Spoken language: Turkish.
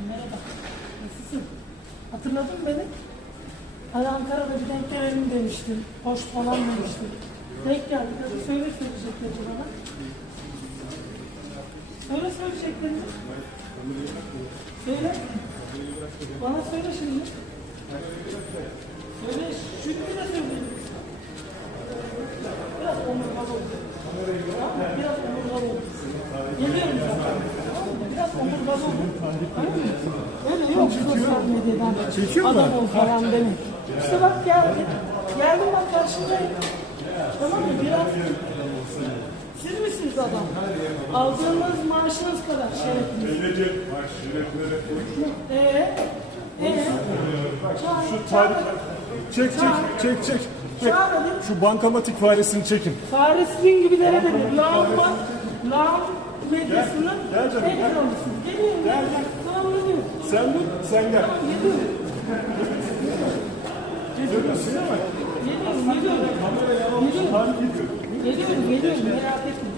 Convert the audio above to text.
Hanım merhaba. Nasılsın? Hatırladın mı beni? Hani Ankara'da bir denk gelelim demiştin. Hoş falan demiştin. Denk geldik. Hadi söyle söyleyeceklerini bana. Söyle söyleyeceklerini. Söyle. Bana söyle şimdi. Söyle. Çünkü de söyle. Biraz omurgalı oldu. Biraz omurgalı oldu. Geliyorum zaten. Tamam mı? Biraz Öyle yok sosyal medyadan. Adam ol falan demek. İşte bak geldi. Geldim bak karşındayım. Tamam mı? Biraz siz misiniz adam? Aldığınız maaşınız kadar şerefiniz. Gelecek baş yönetmene Ee? Ee? Şu tarih... Çek çek çek çek. çek. Şu bankamatik faresini çekin. Faresinin gibilere denir. Lağma, lağım medyasının gel en gel. kralısı. Geliyorum. Gel gel. Tamam geliyorum. Sen dur, sen gel. Tamam geliyorum. Değil mi? Geliyorum, geliyorum. Geliyorum, Tarih gidiyor. geliyorum, geliyorum. Merak etme.